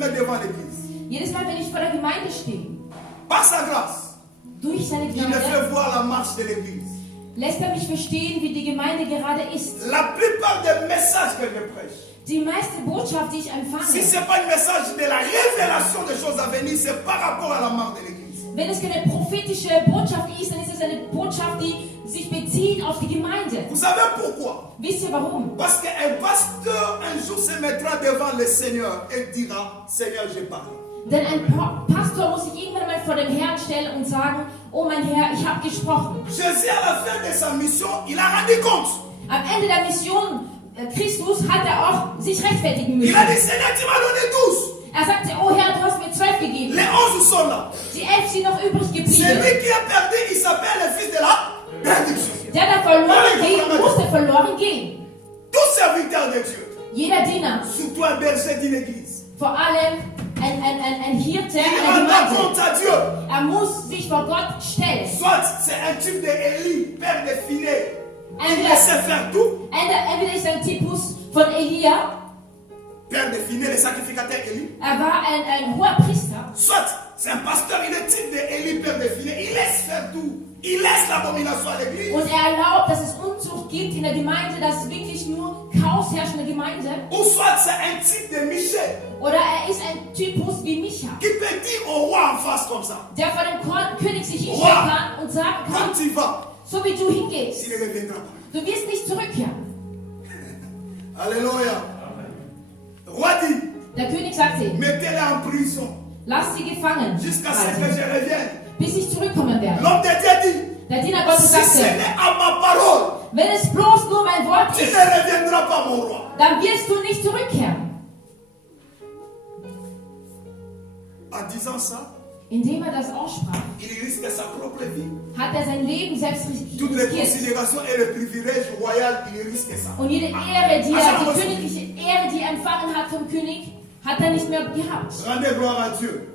mets devant l'église, Jedes Mal, wenn ich vor der Gemeinde stehe, par sa grâce, durch seine il me fait Gnade, voir la marche de l'église. lässt er mich verstehen, wie die Gemeinde gerade ist. La plupart des messages que je prêche, Die meiste Botschaft, die ich si empfange, ce n'est pas un message de la révélation des choses à venir, c'est par rapport à la marche de l'église. wenn es keine prophetische Botschaft ist, dann ist es eine Botschaft, die sich bezieht auf die Gemeinde. Vous savez pourquoi? Wisst ihr warum? Parce qu'un pasteur un jour se mettra devant le Seigneur et dira, Seigneur, j'ai parlé. Denn ein Pastor muss sich irgendwann mal vor den Herrn stellen und sagen, oh mein Herr, ich habe gesprochen. Jésus, à la fin de sa mission, il a rendu compte. Am Ende der Mission Christus hat er auch sich rechtfertigen Il müssen. a dit, Seigneur, tu m'as donné 12. Er sagte, oh Herr, du hast mir 12 gegeben. Les 11 sont là. Die 11 sind noch übrig geblieben. Celui qui a perdu, il s'appelle le fils de la bénédiction. Der verloren gehen, musste verloren gehen. Tout serviteur de Dieu, Jeder Diener, surtout un berger d'une église, vor allem ein Hirte il einer rendra Gemeinde, compte à Dieu. er muss sich vor Gott stellen. Soit c'est un type d'Élie, père de filet, il Entweder, laissait faire tout. entweder ist er ein Typus von Elia, Père de filet, le sacrificateur Élie. er war ein hoher Priester. Soit c'est un pasteur, il est type d'Élie, père de filet, il laisse faire tout. Il laisse l'abomination à l'église. Und er erlaubt, dass es Unzucht gibt in der Gemeinde, dass wirklich nur Chaos herrscht in der Gemeinde. Ou soit c'est un type de Michel Oder er ist ein Typus wie Micha, qui peut dire au roi en face comme ça, der vor dem König sich hinstellen kann und sagen kann, quand tu vas, so wie du hingehst, il ne reviendra pas. du wirst nicht zurückkehren. Alléluia. Roi dit, Der König sagte, mettez-les en prison lass sie gefangen jusqu'à ce que halten, je revienne. bis ich zurückkommen werde. L'homme de Dieu dit, Der Diener Gottes si ce sagte, n'est à ma parole, wenn es bloß nur mein Wort tu ist, ne reviendras pas, mon roi. dann wirst du nicht zurückkehren. En disant ça, Indem er das aussprach, il risque sa propre vie. hat er sein Leben selbst Toutes les riskiert. considérations et le privilège royal, il risque ça. Und jede Ehre, die königliche Ehre, die er empfangen hat vom König, hat er nicht mehr gehabt. Rendez gloire à Dieu.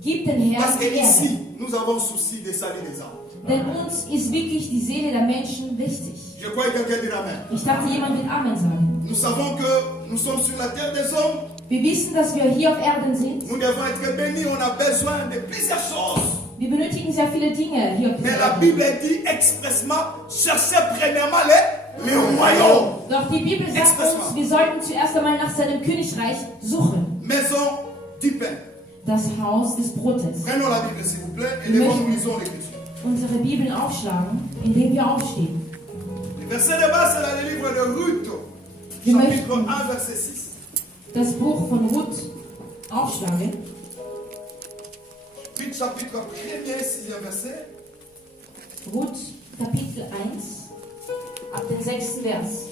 Gib den Herrn Parce die Ehre. qu'ici, nous avons souci de salir les âmes. Denn uns ist wirklich die Seele der Menschen wichtig. Je crois que quelqu'un dira Amen. Ich dachte, jemand wird Amen sagen. Nous savons que nous sommes sur la terre des hommes. Wir wissen, dass wir hier auf Erden sind. Nous devons être bénis. On a besoin de plusieurs choses. Wir benötigen sehr viele Dinge hier auf Mais dieser la Erde. Bible dit expressement, cherchez premièrement les royaumes. Doch die Bibel sagt uns, wir sollten zuerst einmal nach seinem Königreich suchen. Maison du pain. Das Haus des Brotes. Prenons la Bible s'il vous plaît et nous lisons l'écriture. Unsere Bibeln aufschlagen, indem wir aufstehen. Le verset de base, c'est le livre de Ruth, Wir chapitre möchten 1, verset 6. das Buch von Ruth aufschlagen. Ruth, chapitre 1er, 6e verset. Ruth, Kapitel 1, ab dem 6. Vers.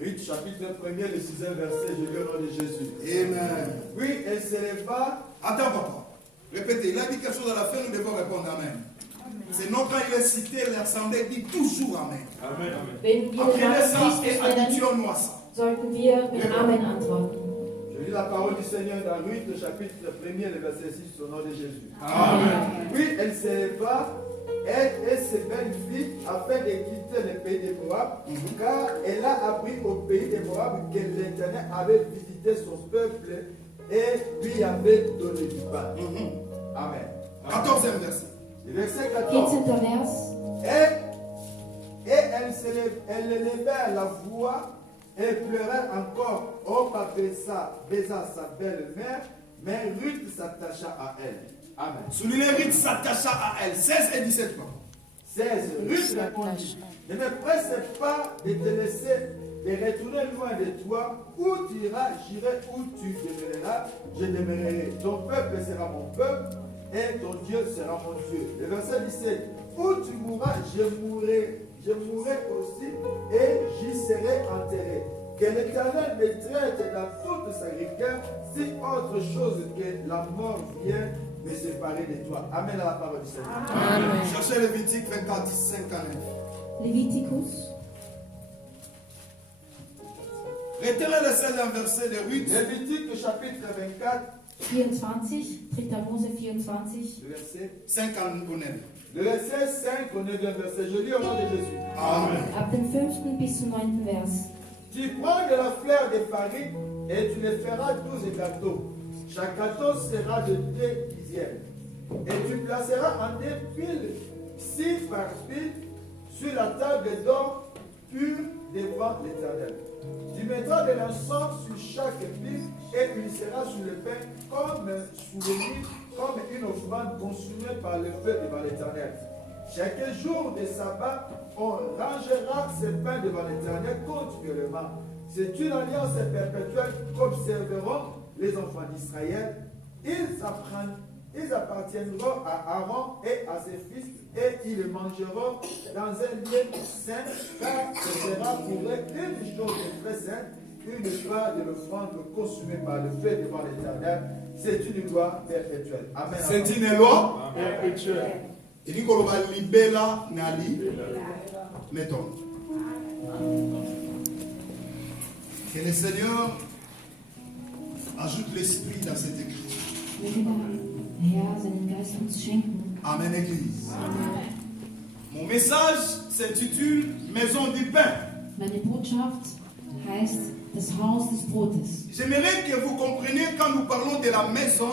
Ruth, chapitre 1er, le 6e verset, je lis au nom de Jésus. Amen. Oui, elle se leva. Attends, papa. Répétez, il a dit quelque chose à la fin, nous devons répondre Amen. Sinon, quand il est cité, l'Assemblée dit toujours Amen. Amen. Wenn wir Apprenez Namen ça Christus et nennen, habituons-nous à ça. sollten wir mit Amen antworten. Je lis la parole du Seigneur dans Ruth, chapitre 1er, le verset 6, au nom de Jésus. Amen. Oui, elle se leva, elle et ses belles filles, afin de quitter le pays de Moab, car elle a appris au pays de Moab que l'Éternel avait visité son peuple et lui avait donné du pain. Amen. 14e verset. Le verset 14. 14. Vers. Et elle levait la voix et pleurait encore. Orpa baisa sa belle-mère, mais Ruth s'attacha à elle. Amen. Soulignez, Ruth s'attacha à elle. 16 et 17 pas. 16. Ruth répondit, ne me presse pas de te laisser, de retourner loin de toi. Où tu iras, j'irai, où tu demeureras, je demeurerai. Ton peuple sera mon peuple et ton Dieu sera mon Dieu. Le verset 17. Où tu mourras, je mourrai aussi et j'y serai enterré. Que l'Éternel me traite dans toute sa rigueur, si autre chose que la mort vient me séparer de toi. Amen à la parole du Seigneur. Amen. Cherchez Lévitique 24, 5 à 9. Leviticus. Retenez le 16e verset de Ruth. Lévitique chapitre 24, 24, 3. Mose 24. le verset 5 à 9. Le verset 5 au 9e verset, je lis au nom de Jésus. Amen. Ab dem 5. bis zum 9. Vers. Tu prends de la fleur de farine et tu les feras 12 gâteaux. Chaque gâteau sera de 2 dixièmes. Et tu placeras en des piles, 6 par pile, sur la table d'or pure devant l'Éternel. Tu mettras de l'encens sur chaque pile et il sera sur le pain comme un souvenir, comme une offrande consumée par le feu devant l'Éternel. Chaque jour de sabbat, on rangera ces pains devant l'Éternel continuellement. C'est une alliance perpétuelle qu'observeront les enfants d'Israël. Ils appartiendront à Aaron et à ses fils et ils les mangeront dans un lieu saint, car ce sera pour eux une chose très sainte, une part de l'offrande consumée par le feu devant l'Éternel. C'est une loi perpétuelle. Amen. C'est une loi perpétuelle. Il dit qu'on va libérer Nali. Mettons. Que le Seigneur ajoute l'esprit dans cette écriture. Möge der Herr seinen Geist uns schenken. Amen, Église. Amen. Mon message s'intitule Maison du pain. Meine Botschaft heißt das Haus des Brotes. J'aimerais que vous compreniez quand nous parlons de la maison,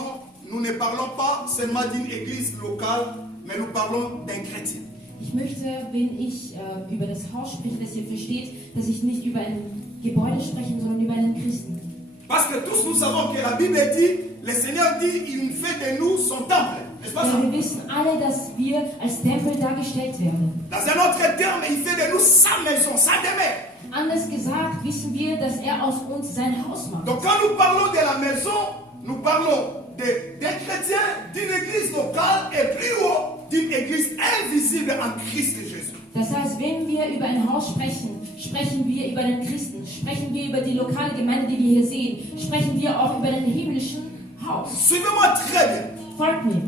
nous ne parlons pas seulement d'une église locale, mais nous parlons d'un chrétien. Ich möchte, wenn ich über das Haus spreche, dass ihr versteht, dass ich nicht über ein Gebäude spreche, sondern über einen Christen. Parce que tous nous savons que la Bible dit, le Seigneur dit, il fait de nous son temple. N'est-ce pas ça? Ja, wir wissen alle, dass wir als Tempel dargestellt werden. Dans un autre terme, il fait de nous sa maison, sa demeure. Anders gesagt wissen wir, dass er aus uns sein Haus macht. Donc quand nous parlons de la maison, nous parlons d'un chrétien, d'une église locale et plus haut, d'une église invisible en Christ Jésus. Das heißt, wenn wir über ein Haus sprechen, sprechen wir über den Christen, sprechen wir über die lokale Gemeinde, die wir hier sehen, sprechen wir auch über den himmlischen Haus. Suivez-moi très bien. Folgt mir.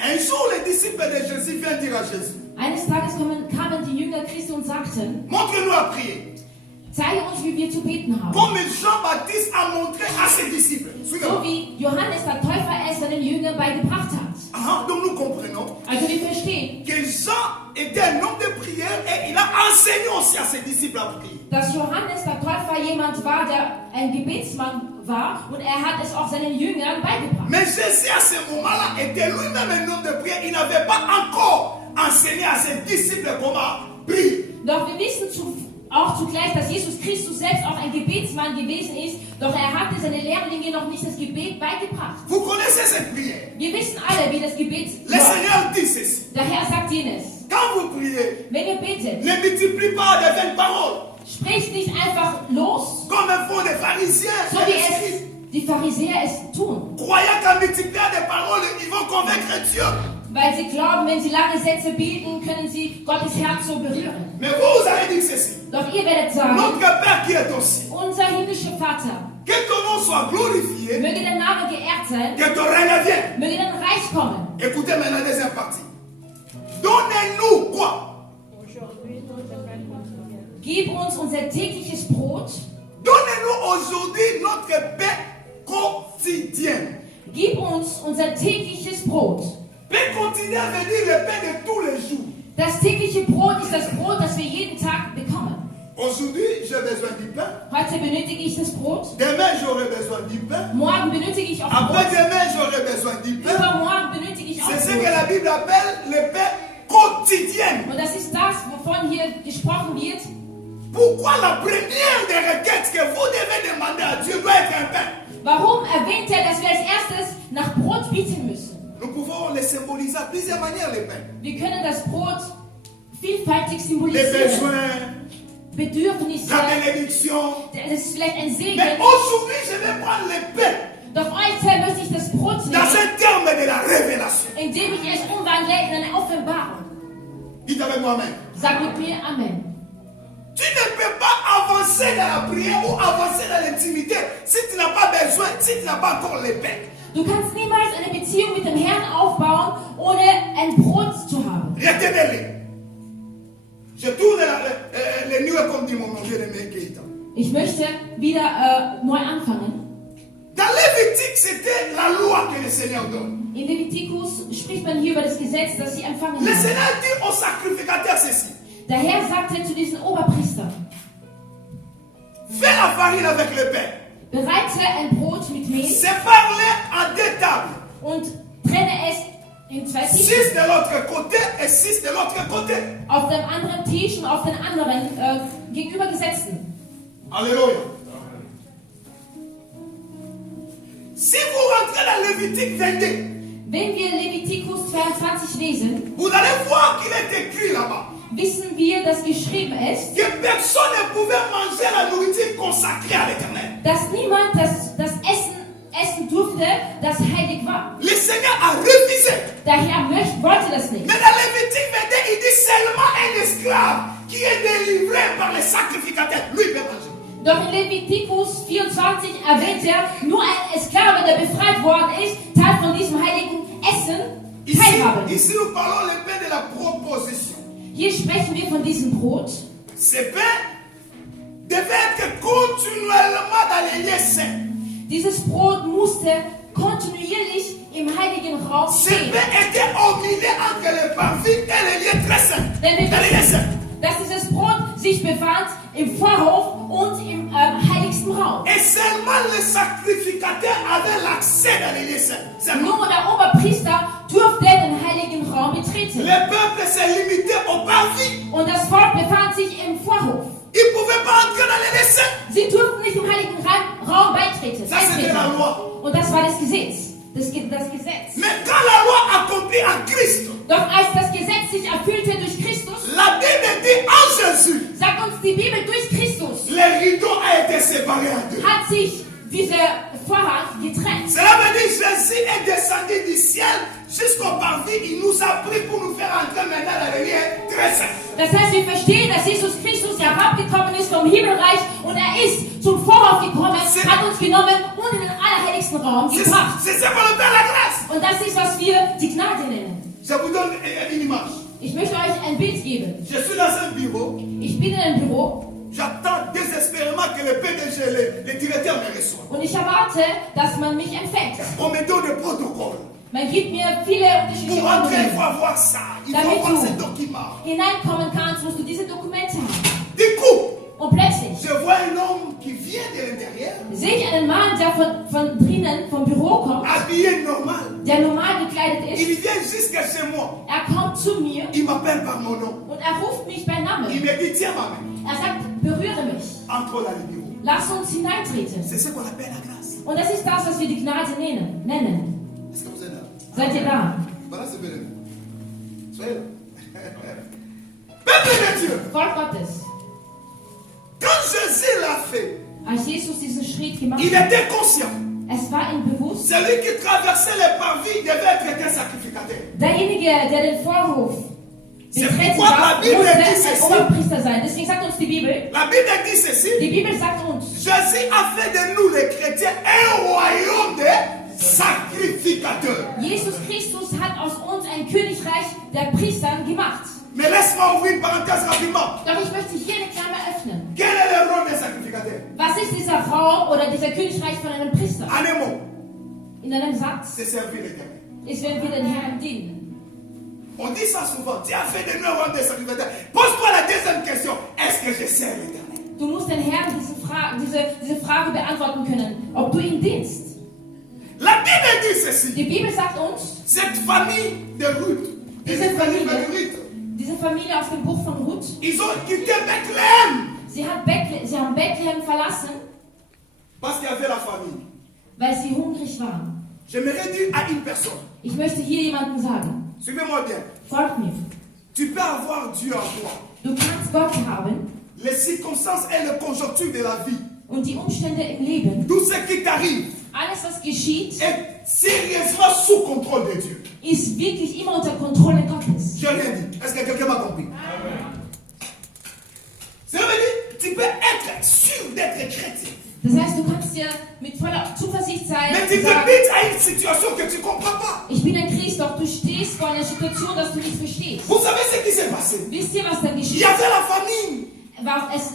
Un jour, les disciples de Jésus viennent dire à Jésus, Eines Tages kamen die Jünger Christi und sagten, montre-nous à prier. zeige uns, wie wir zu beten haben. Comme Jean-Baptiste a montré à ses disciples. So Suivez-moi. wie Johannes der Täufer es seinen Jüngern beigebracht hat. Donc nous comprenons Also wir verstehen, que Jean était un homme de prière et il a enseigné aussi à ses disciples à prier. dass Johannes der Täufer jemand war, der ein Gebetsmann war und er hat es auch seinen Jüngern beigebracht. Mais Jésus à ce moment-là était lui-même un homme de prière. Il n'avait pas encore enseigné à ses disciples comment prier. Doch wir wissen auch zugleich, dass Jesus Christus selbst auch ein Gebetsmann gewesen ist, doch er hatte seine Lehrlinge noch nicht das Gebet beigebracht. Vous connaissez cette prière. Wir wissen alle, wie das Gebet Le läuft. Seigneur dit ceci. Der Herr sagt jenes. Quand vous priez, Wenn ihr betet, ne multipliez pas de vaines paroles sprecht nicht einfach los, comme font les pharisiens so et wie les es scribes. die Pharisäer es tun. Croyant qu'en multipliant des paroles, ils vont convaincre Dieu. Weil sie glauben, wenn sie lange Sätze beten, können sie Gottes Herz so berühren. Mais vous allez dire ceci. Doch ihr werdet sagen, Notre Père qui est au ciel, unser himmlischer Vater, que ton nom soit glorifié, möge dein Name geehrt sein, que ton règne vienne. möge dein Reich kommen. Écoutez maintenant la deuxième partie. Donnez-nous quoi? Gib uns unser tägliches Brot. Donnez-nous aujourd'hui notre pain quotidien. Gib uns unser tägliches Brot. Pain quotidien veut dire le pain de tous les jours. Das tägliche Brot ist das Brot, das wir jeden Tag bekommen. Aujourd'hui, j'ai besoin du pain. Heute benötige ich das Brot. Demain, j'aurai besoin du pain. Morgen benötige ich auch Brot. Après-demain, j'aurai besoin du pain. Übermorgen benötige ich auch C'est ce que Brot. la Bible appelle le pain quotidien. Und das ist das, wovon hier gesprochen wird. Pourquoi la première des requêtes que vous devez demander à Dieu doit être un pain? Warum erwähnt er, dass wir als erstes nach Brot bitten müssen? Nous pouvons les symboliser à plusieurs manières, les pains. Wir können das Brot vielfältig Les symbolisieren. besoins, Bedürfnisse, la bénédiction. das ist vielleicht ein Mais Segen. aujourd'hui, je vais prendre le pain Doch heute möchte ich das Brot dans nehmen, un terme de la révélation. indem ich es umwandle in eine Offenbarung. Dites avec moi-même. Sag mit mir Amen. Tu ne peux pas avancer dans la prière ou avancer dans l'intimité si tu n'as pas besoin, si tu n'as pas encore le pain. Du kannst niemals eine Beziehung mit dem Herrn aufbauen, ohne ein Brot zu haben. Retenez-les. Je tourne les nuées comme dit mon bien-aimé Keita. Ich möchte wieder neu anfangen. Dans Lévitique, c'était la loi que le Seigneur donne. In Leviticus spricht man hier über das Gesetz, das sie empfangen Le haben. Seigneur dit aux sacrificateurs ceci. Der Herr sagte zu diesen Oberpriestern, Fais la farine avec le pain. Bereite ein Brot mit Mehl sépare-les en 2 tables. und trenne es in 2 6 Tische. de l'autre côté et 6 de l'autre côté. Auf dem anderen Tisch und auf den anderen gegenübergesetzten. Alléluia. Si vous rentrez dans Lévitique 22, Wenn wir Levitikus 22 lesen, vous allez voir qu'il est écrit là-bas wissen wir, dass geschrieben ist, que personne ne pouvait manger la nourriture consacrée à l'Éternel. dass niemand das Essen durfte, das heilig war. Le Seigneur a refusé. Der Herr wollte das nicht. Mais dans Lévitique 22, il dit seulement un esclave qui est délivré par les sacrificateurs, lui peut manger. Doch in Levitikus 24 erwähnt er, nur ein Sklave, der befreit worden ist, darf von diesem heiligen Essen teilhaben. Ici, nous parlons le pain de la proposition. Hier sprechen wir von diesem Brot. Ce pain devait être continuellement dans les lieux saints. Dieses Brot musste kontinuierlich im heiligen Raum Ce stehen. pain était au milieu entre le parvis et les lieux très saints. Denn wir Dans les lieux wissen, saints. dass dieses Brot sich befand im Vorhof und im heiligsten Raum. Et seulement les sacrificateurs avaient l'accès dans les lieux saints. Seulement. Nur der Oberpriester durfte den heiligen Raum betreten. Le peuple s'est limité au parvis. Und das Volk befand sich im Vorhof. Ils ne pouvaient pas entrer dans les lieux saints. Sie durften nicht im heiligen Raum beitreten. Ça, c'était la loi. Und das war das Gesetz. Das Gesetz. Mais quand la loi accomplie en Christ, Doch als das Gesetz sich erfüllte durch Christus, la Bible dit en Jésus, sagt uns die Bibel, durch Christus le rideau a été séparé en 2. hat sich dieser Vorhang getrennt. Cela veut dire que Jésus est descendu du ciel jusqu'au parvis. Il nous a pris pour nous faire entrer maintenant dans les lieux très saints. Das heißt, wir verstehen, dass Jesus Christus herabgekommen ist vom Himmelreich und er ist zum Vorhof gekommen, hat uns genommen und in den allerheiligsten Raum gebracht. C'est ce qu'on appelle la grâce. Und das ist, was wir die Gnade nennen. Je vous donne une image. Ich möchte euch ein Bild geben. Je suis dans un bureau. Ich bin in einem Büro J'attends désespérément que le PDG, le directeur me reçoive. und ich erwarte, dass man mich empfängt. On me donne des protocoles. Man gibt mir viele unterschiedliche Pour entrer, il faut Ordnungen. avoir ça. Il faut Damit avoir du ces documents. hineinkommen kannst, musst du diese Dokumente haben. Du coup, Und plötzlich je vois un homme qui vient de l'intérieur, sehe ich einen Mann, der von drinnen, vom Büro kommt, habillé normal. der normal gekleidet ist. Il vient jusqu'à chez moi. Er kommt zu mir Il m'appelle par mon nom. und er ruft mich bei Il Namen. me dit, tiens ma main, Er sagt, berühre mich. entre dans le bureau. Lass uns hineintreten. C'est ce qu'on appelle la grâce. Und das ist das, was wir die Gnade nennen. Est-ce que vous êtes là? Seid ihr da? Voilà ce bénéfice. Soyez là. Peuple de Dieu, Volk Gottes. quand Jésus l'a fait, Als Jesus diesen Schritt gemacht il hat, était conscient. es war ihm bewusst, Celui qui traversait les parvis devait être un sacrificateur. derjenige, der den Vorhof C'est betreten pourquoi la darf, Bible musste dit ein ceci. Oberpriester sein. Deswegen sagt uns die Bibel, La Bible dit ceci. die Bibel sagt uns, Jésus a fait de nous les chrétiens un royaume de sacrificateurs. Jesus Christus hat aus uns ein Königreich der Priestern gemacht. Mais laisse-moi ouvrir une parenthèse rapidement. Doch ich möchte hier eine Klammer öffnen. Quel est le rôle des sacrificateurs? Was ist dieser Raum oder dieser Königreich von einem Priester? En un mot, In einem Satz c'est servir l'Éternel. ist, wenn wir den Herrn dienen. On dit ça souvent. Tu as fait de nous un rôle de sacrificateur. Pose-toi la deuxième question. Est-ce que je sers l'Éternel? Du musst den Herrn diese Frage beantworten können, ob du ihn dienst. La Bible dit ceci. Die Bibel sagt uns, Cette famille de Ruth, Diese Familie. Ruth, diese Familie aus dem Buch von Ruth, ils ont quitté Bethléem sie haben Bethlehem verlassen, parce qu'il y avait la famille. weil sie hungrig waren. J'aimerais dire à une personne, Ich möchte hier jemandem sagen, suivez-moi bien, folgt mir. tu peux avoir Dieu en toi. Du kannst Gott haben Les circonstances et les conjonctures de la vie, und die Umstände im Leben, tout ce qui t'arrive alles was geschieht, est sérieusement sous contrôle de Dieu. ist wirklich immer unter Kontrolle Gottes. Je rien dit. Est-ce que quelqu'un m'a compris? Ça veut dire, tu peux être sûr d'être chrétien. Das heißt, du kannst dir mit voller Zuversicht sein Mais tu und te sagen, bites à une situation que tu ne comprends pas. ich bin ein Christ, doch du stehst vor einer Situation, dass du nicht verstehst. Vous savez ce qui s'est passé? Wisst ihr, was da Il y geschieht? avait la famine.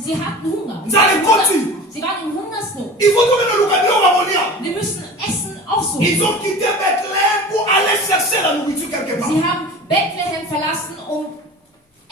Sie hatten Hunger. Sie hatten Hunger. Sie waren in Hungersnot. Il faut trouver le local au Ramonia. Wir müssen Essen aufsuchen. Ils ont quitté Bethléem pour aller chercher la nourriture quelque part. Sie haben Bethlehem verlassen, um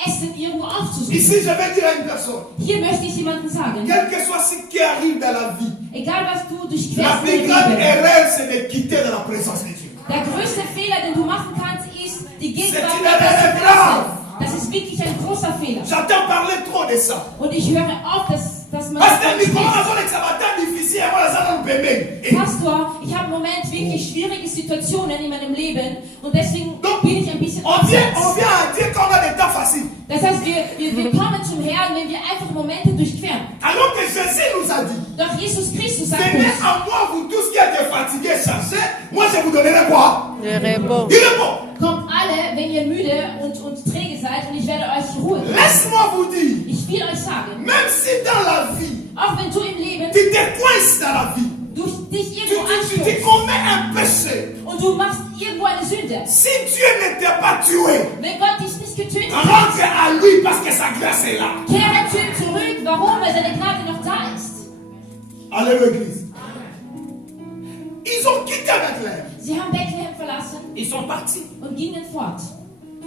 Essen irgendwo aufzusuchen. Ici, je vais dire à une personne, Hier möchte ich jemandem sagen, quel que soit ce qui arrive dans la vie, Egal was du La durchquerst plus im grande Leben. erreur, c'est de quitter de la présence de Dieu. Der größte Fehler, den du machen kannst, ist die Gegenwart C'est une Gottes zu erreur verlassen. grave. Das ist wirklich ein großer Fehler. J'entends parler trop de ça. Und ich höre auf, dass man Parce que das les spricht. gens ça va être difficile, et moi, ça va me permettre. Pastor, ich habe im Moment wirklich schwierige Situationen in meinem Leben und deswegen Donc, bin ich ein bisschen on vient abseits. à Dieu quand on a des temps faciles. Das heißt, wir kommen zum Herrn, wenn wir einfach Momente durchqueren. Alors que Jésus nous a dit, Doch Jesus Christus sagt venez uns, à moi, vous tous qui êtes fatigués, chargés, moi je vous donnerai quoi? Le repos. Il répond, kommt alle, wenn ihr müde und träge seid und ich werde euch Ruhe geben. laisse-moi vous dire, Ich will euch sagen, même si dans la vie, auch wenn du im Leben tu te coinces dans la vie, du dich tu irgendwo te anstupst commets un péché, und du machst irgendwo eine Sünde, si Dieu ne t'a pas tué, wenn Gott dich nicht getötet hat, rentre à lui parce que sa grâce est là. kehre zu ihm zurück. Warum? Weil seine Gnade noch da ist. Allez l'église. Ils ont quitté Bethléem. Sie haben Bethlehem verlassen Ils sont partis. und gingen fort.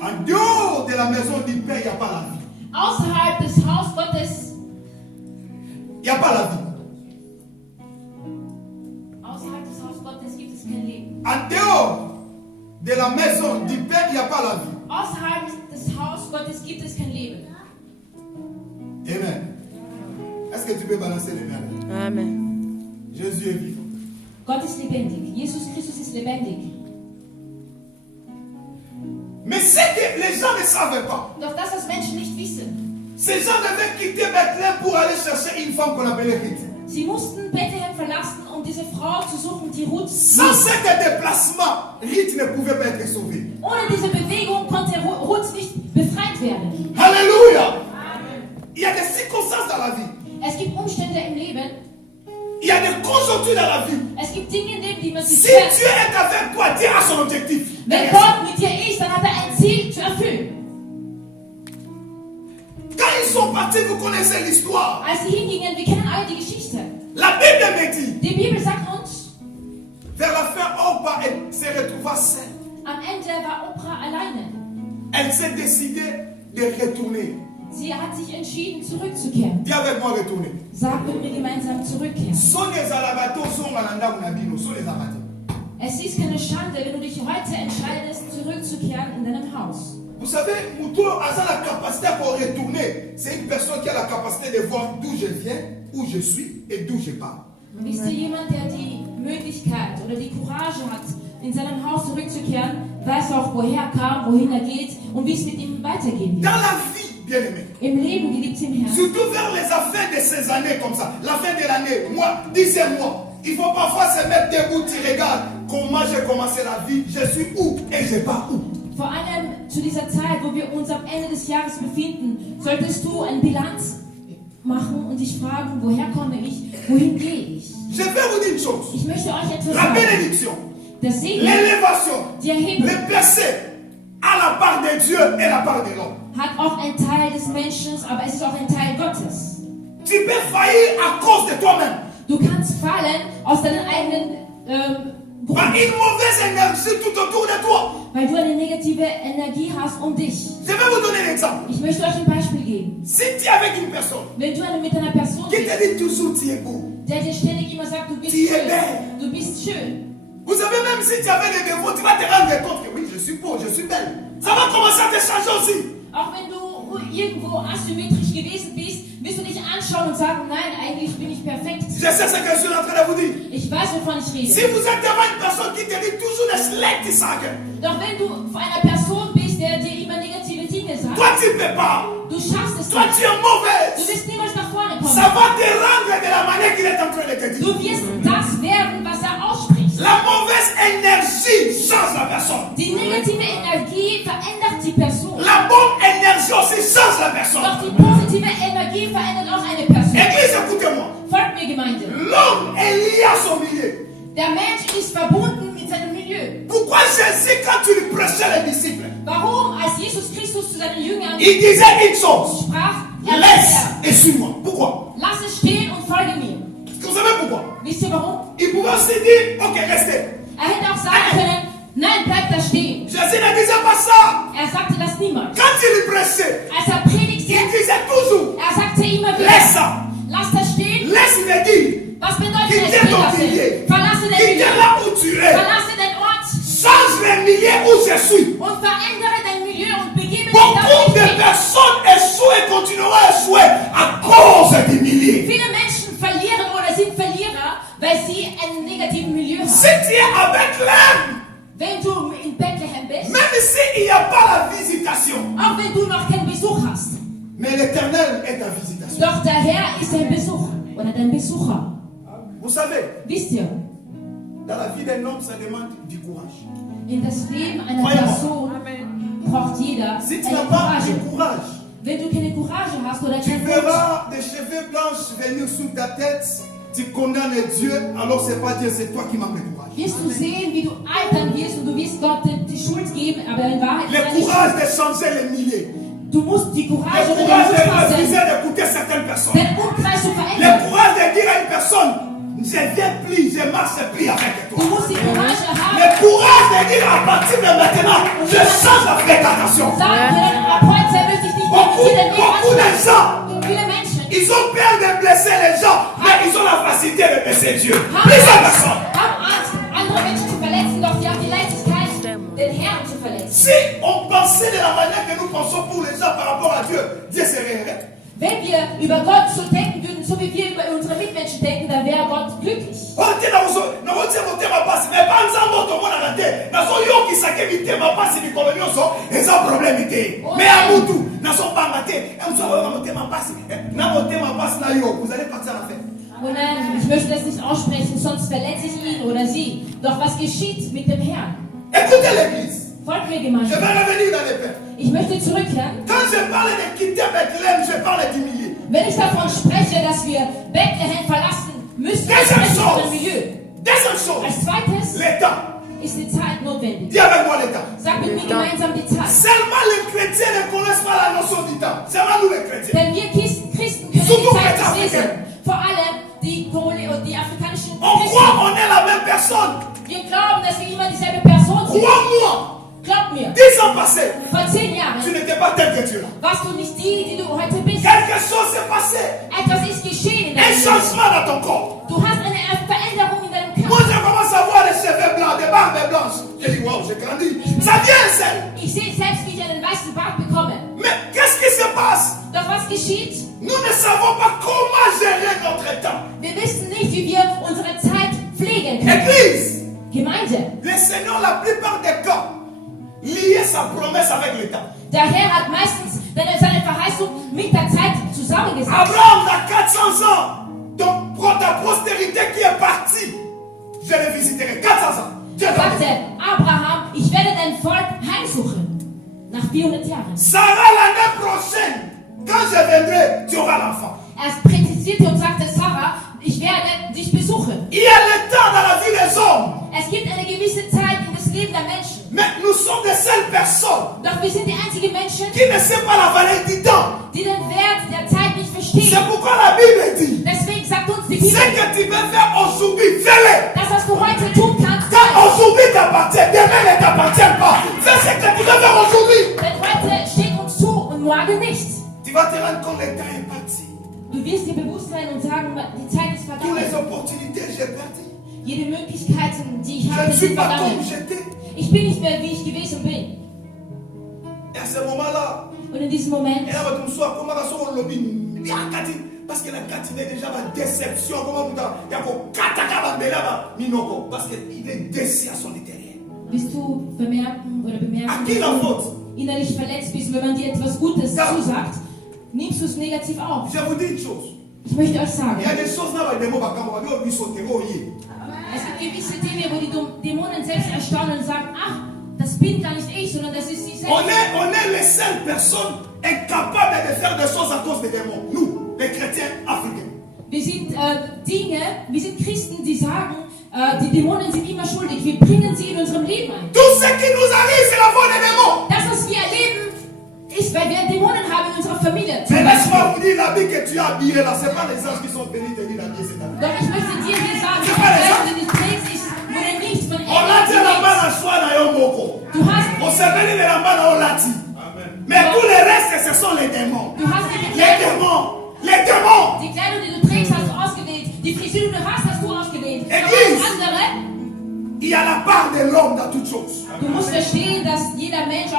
En dehors de la maison du Père, il n'y a pas la vie. Außerhalb des Haus Gottes, Il n'y a pas la vie. außerhalb des Haus Gottes gibt es kein Leben. En dehors de la maison du Père, il n'y a pas la vie. Außerhalb des Haus Gottes gibt es kein Leben. Amen. Est-ce que tu peux balancer les mains? Amen. Jésus est vivant. Gott ist lebendig. Jesus Christus ist lebendig. Mais c'est que les gens ne savaient pas. Doch das, was Menschen nicht wissen. Ces gens devaient quitter Bethléem pour aller chercher une femme qu'on appelait Ruth. Sie mussten Bethlehem verlassen, um diese Frau zu suchen, die Ruth. Sans cet déplacement, Ruth ne pouvait pas être sauvée. Ohne diese Bewegung konnte Ruth nicht befreit werden. Alléluia. Il y a des circonstances dans la vie. Es gibt Umstände im Leben. Il y a des conjonctures dans la vie. Es gibt Dinge im Leben, die man sich Si stellt. Dieu est avec toi, Dieu a son objectif. Wenn Gott mit dir ist, dann hat er ein Ziel zu erfüllen. Quand ils sont partis, vous connaissez l'histoire. Als sie hingingen, wir kennen alle die Geschichte. La Bible me dit, Die Bibel sagt uns, vers la fin, Orpa se retrouva seule. am Ende war Oprah alleine. Elle s'est décidée de retourner. Sie hat sich entschieden, zurückzukehren. Dis avec moi, retourner. Sag mit mir gemeinsam zurückkehren. Sonne ezalaka tozonga na ndako na bino, sonne ezalaka te. Es ist keine Schande, wenn du dich heute entscheidest, zurückzukehren in deinem Haus. Vous savez, Mouto a la capacité pour retourner. C'est une personne qui a la capacité de voir d'où je viens, où je suis et d'où je pars. Wisst ihr, jemand, der die Möglichkeit oder die Courage hat, in seinem Haus zurückzukehren, weiß auch, woher er kam, wohin er geht und wie es mit ihm weitergehen Dans wird. la vie, bien-aimé, Im Leben, geliebte im Herrn. surtout vers les affaires de ces années comme ça, la fin de l'année, moi, 10e mois, il faut parfois se mettre debout, tu regardes comment j'ai commencé la vie, je suis où et je pars où. Vor allem zu dieser Zeit, wo wir uns am Ende des Jahres befinden, solltest du eine Bilanz machen und dich fragen, woher komme ich, wohin gehe ich? Je vais vous dire une chose. Ich möchte euch etwas La sagen. bénédiction, Der Segen, l'élévation, die Erhebung, le percé à la part de Dieu et la part de l'homme. hat auch einen Teil des Menschen, aber es ist auch ein Teil Gottes. Tu peux faillir à cause de toi-même. Du kannst fallen aus deinen eigenen Par Grund, une mauvaise énergie tout autour de toi. weil du eine negative Energie hast um dich. Je vais vous donner un exemple. Ich möchte euch ein Beispiel geben. Si tu es avec une personne Wenn du mit einer Person qui bist, te dit toujours tu es beau, der dir ständig immer sagt, du bist Die schön, belle. du bist schön. vous savez, même si tu avais des défauts, tu vas te rendre compte que oui, je suis beau, je suis belle. Ça va commencer à te changer aussi. Auch wenn du irgendwo asymmetrisch gewesen bist, wirst du dich anschauen und sagen, nein, eigentlich bin ich perfekt. Je sais ce que je suis en train de vous dire. Ich weiß, wovon ich Si rede. vous êtes devant une personne qui te dit toujours des schlechte Sachen, Doch wenn du vor einer Person bist, der dir immer negative Dinge sagt, toi tu ne peux pas. du schaffst es Toi nicht. tu es Du mauvaise. wirst niemals nach vorne Ça kommen. va te rendre de la manière qu'il est en train de te dire. Du wirst das werden, was er ausspricht. La mauvaise énergie change la personne. Die negative Energie verändert die Person. La bonne énergie aussi change la personne. Doch die positive Energie verändert auch eine Person. Église, écoutez-moi. Folgt mir, Gemeinde. L'homme est lié à son milieu. Der Mensch ist verbunden mit seinem Milieu. Pourquoi Jésus, quand tu lui prêchais les disciples, Warum, als Jesus Christus zu seinen Jüngern il disait une chose, sprach, laisse et suis-moi. Pourquoi? lass es stehen und folge mir. Vous savez pourquoi? Wisst ihr warum? Il pouvait aussi dire, ok, restez. Er hätte auch sagen können, nein, bleib da stehen. Jésus ne disait pas ça. Er sagte das niemals. Quand il lui prêchait, Als er predigte, il disait toujours, er sagte immer wieder, laisse ça. lass das stehen. Laisse me dire, Was bedeutet Verlasse Quitte das ton Spielplatz. milieu. Verlasse dein Quitte Milieu. là où tu es. Verlasse den Ort Change le milieu où je suis. und verändere dein Milieu und begebe dich Beaucoup da, wo de ich bin. personnes échouent et continueront à échouer à cause du milieu. Viele Menschen verlieren oder sind Verlierer, weil sie einen negativen Milieu Si haben. tu es à Bethléem, Wenn du in Bethlehem bist, même s'il n'y a pas la visitation, auch wenn du noch keinen Besuch hast, mais l'Éternel est ta visitation. doch der Herr ist dein Besuch oder dein Besucher. Vous savez, Wisst ihr, dans la vie d'un homme, ça demande du courage. in das Leben einer Croyez-moi. Person braucht jeder Si tu eine n'as pas Courage. du courage, Wenn du keine Courage hast oder tu keinen Mut, verras des cheveux blancs venir sous ta tête, tu condamnes Dieu, alors c'est pas Dieu, c'est toi qui manques de courage. wirst du sehen, wie du altern wirst und du wirst Gott die Schuld geben, aber in Wahrheit ist er Le nicht courage schuld. de changer les milliers. Du musst die Courage Le oder courage den de Mut fassen, refuser d'écouter certaines personnes. den Umkreis zu Le verändern. courage de dire à une personne, je viens plus, je marche plus avec Du toi. musst die Courage Le haben, courage de dire à partir de maintenant, je change la fréquentation. sagen können, ab heute möchte ich nicht mehr Beaucoup, mit dir den Weg beaucoup de anschließen. gens, Viele Menschen ils ont peur de blesser les gens, mais ils ont la facilité de blesser Dieu. haben Plus de Angst, personnes. haben Angst, andere Menschen zu verletzen, doch sie haben die Leichtigkeit, den Herrn zu verletzen. Si on pensait de la manière que nous pensons pour les gens par rapport à Dieu, Dieu serait heureux. Wenn wir über Gott so denken würden, so wie wir über unsere Mitmenschen denken, dann wäre Gott glücklich. Ote na wotie motema pasi mais pas nzambe otomonaka te nazoyokisaka mitema pasi mikolo nyonso eza problème te mais ya mutu nazobanga te mozokoyoka motema pasi na motema pasi na yo vous allez partir à la fête. Und ich möchte das nicht aussprechen, sonst verletze ich ihn oder sie. Doch was geschieht mit dem Herrn? Écoutez l'église, Folgt mir, je Gemeinde. vais revenir dans les pères. Ich möchte zurückkehren. Quand je parle de quitter Bethléem, je parle du milieu. Wenn ich davon spreche, dass wir Bethlehem verlassen müssen, dann Deuxième spreche ich von chose, Milieu. deuxième chose, Als zweites l'état. ist die Zeit notwendig. Dis avec moi l'état. Sag mit mir gemeinsam die Zeit. Seulement les chrétiens ne connaissent pas la notion du temps. Seulement nous les chrétiens. Denn wir Christen können die Zeit nicht lesen. Vor allem die afrikanischen On croit Christen. qu'on est la même personne. Wir glauben, dass wir immer dieselbe Person sind. Crois-moi. Glaub mir, 10 ans passés, vor 10 Jahren tu n'étais pas tel que tu es là. warst du nicht die du heute bist. Quelque chose s'est passé. Etwas ist geschehen in Un deinem Leben. changement dans ton corps. Du hast eine Veränderung in deinem Moi, Körper. je commence à voir les cheveux blancs, des barbes blanches. J'ai dit, waouh, j'ai grandi. Ça vient, c'est. Ich sehe selbst, wie ich einen weißen Bart bekomme. Mais qu'est-ce qui se passe? Doch was geschieht? Nous ne savons pas comment gérer notre temps. Wir wissen nicht, wie wir unsere Zeit pflegen können. Église, Gemeinde, le Seigneur, la plupart des cas, lié sa promesse avec le temps. der Herr hat meistens seine Verheißung mit der Zeit zusammengesetzt. Abraham, dans 400 ans, ta postérité qui est partie, je le visiterai. 400 ans. Dieu Er t'a sagte, dit. Abraham, ich werde dein Volk heimsuchen. Nach 400 Jahren. Sarah, l'année prochaine, quand je viendrai, tu auras l'enfant. Er präzisierte und sagte, Sarah, ich werde dich besuchen. Il y a le temps dans la vie des hommes. Es gibt eine gewisse Zeit in das Leben der Menschen. Mais nous sommes des seules personnes Doch wir sind die einzigen Menschen, qui ne savent pas la valeur du temps. die den Wert der Zeit nicht verstehen. C'est pourquoi la Bible dit, Deswegen sagt uns die ce Bibel, que tu veux faire aujourd'hui, fais-le. das, was du heute tun kannst, Quand aujourd'hui t'appartient, demain ne t'appartient pas. Fais ce que tu veux faire aujourd'hui. denn heute steht uns zu und morgen nicht. Tu vas te rendre compte que le temps est parti. Du wirst dir bewusst sein und sagen, die Zeit ist Toutes les vergangen. opportunités, j'ai perdu. Jede Möglichkeiten, die ich Je habe, ne suis sind pas comme vergangen. j'étais. Ich bin nicht mehr, wie ich gewesen bin. Et à ce moment-là, Und in diesem Moment, elle va te soir comment ça on lobby. Parce qu'elle a catiné déjà ma déception. Comment vous dites, il y a qu'au kataka bandela minoko. Parce qu'il est déçu à son intérieur. wirst du bemerken oder À bemerken, qui la dass faute? du innerlich verletzt bist, wenn man dir etwas Gutes Ja. zusagt, nimmst du es negativ auf. Je vous dis une chose. Ich möchte euch sagen, Il y a des choses là, des mots bacam, on va dire, sauter, es gibt gewisse Dinge, wo die Dämonen selbst erstaunen und sagen, ach, das bin gar nicht ich, sondern das ist sie selbst. on est les seules personnes incapables de faire des choses à cause des démons. Nous, les chrétiens africains. Wir sind wir sind Christen, die sagen, die Dämonen sind immer schuldig. Wir bringen sie in unserem Leben ein. Tout ce qui nous arrive, c'est la faute des démons. Das, was wir erleben, ist, weil wir Dämonen haben in unserer Familie. Mais laisse-moi vous dire, l'habit que tu as habillé là, c'est pas les anges qui sont venus te dire d'habiller cet habit. Doch ich möchte dir hier sagen, die Ja, ja. Kleidung, die du trägst, wurde nicht von On l'a dit Engeln là-bas genäht. dans choix dans Yomoko. Du hast, On s'est venu de là-bas dans Olati. Mais tout le reste, ce sont les démons. du hast die Les Kleidung, démons. Les démons. die Kleidung, die du trägst, hast du ausgewählt. Die Frisur, die du hast du ausgewählt. y a la part de l'homme dans toutes choses. Du musst verstehen, dass jeder Mensch auch